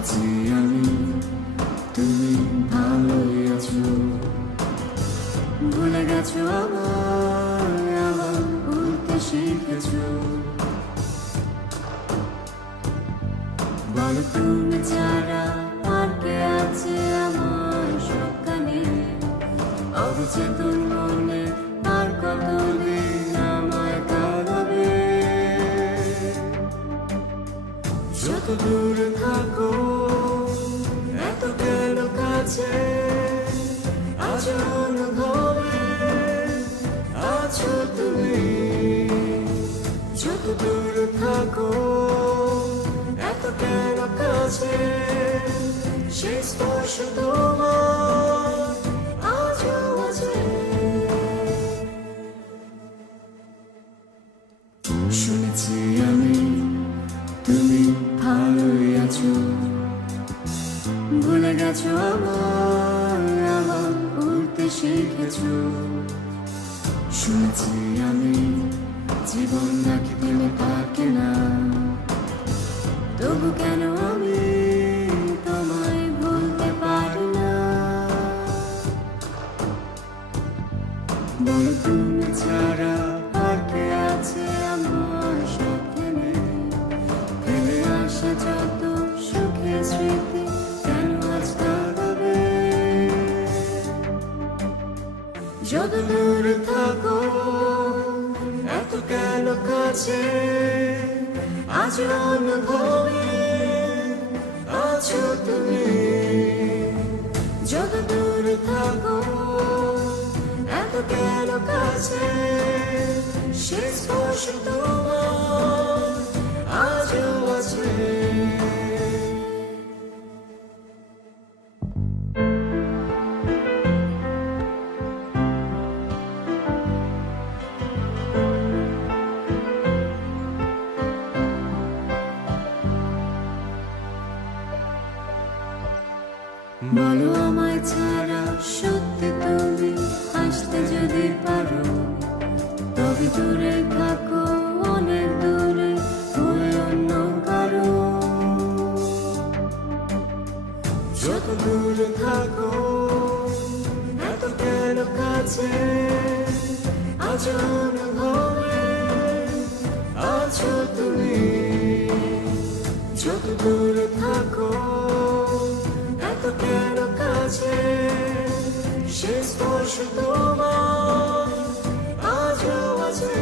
শুনেছি আমি তুমি ভালোই আছো, ভুলে গেছো আবার ভুলতে শিখেছো। বলো তুমি ছাড়া আর কে আছে আমার সকালে, অবচেতন মনে আর কতদিন আমায় কাঁদাবে। যত দূরে থাকো এত কেন কাছে, আজ অনুভবে আছো তুমি। যত দূরে থাকো এত কেন কাছে, সেই স্পর্শ তোমার আজও আছে। শুনেছি আমি তুমি ভালোই আছো, ভুলে গেছো আবার ভুলতে শিখেছো। শুনেছি আমি জীবন নাকি থেমে থাকে না, তবু কেন আমি তোমায় ভুলতে পারি না। বলো তুমি ছাড়া আর কে আছে আমার স্বপ্নে, ফেলে আসা যত সুখের স্মৃতি কেন আজ কাঁদাবে। যত দূরে থাকো এত কেন কাছে, আজ অনুভবে আছো তুমি। যত দূরে থাকো এত কেন কাছে, সে স্পর্শ তোমার আজও আছে। বলো আমায় ছাড়া সত্যি তুমি আসতে যদি পারো, তবে দূরে থাকো অনেক দূরে হয়ে অন্য কারো। যত দূরে থাকো এত কেন কাছে, আজ অনুভবে আছো তুমি। যত দূরে থাকো এত কেন কাছে, সে স্পর্শ তোমার আজও আছে।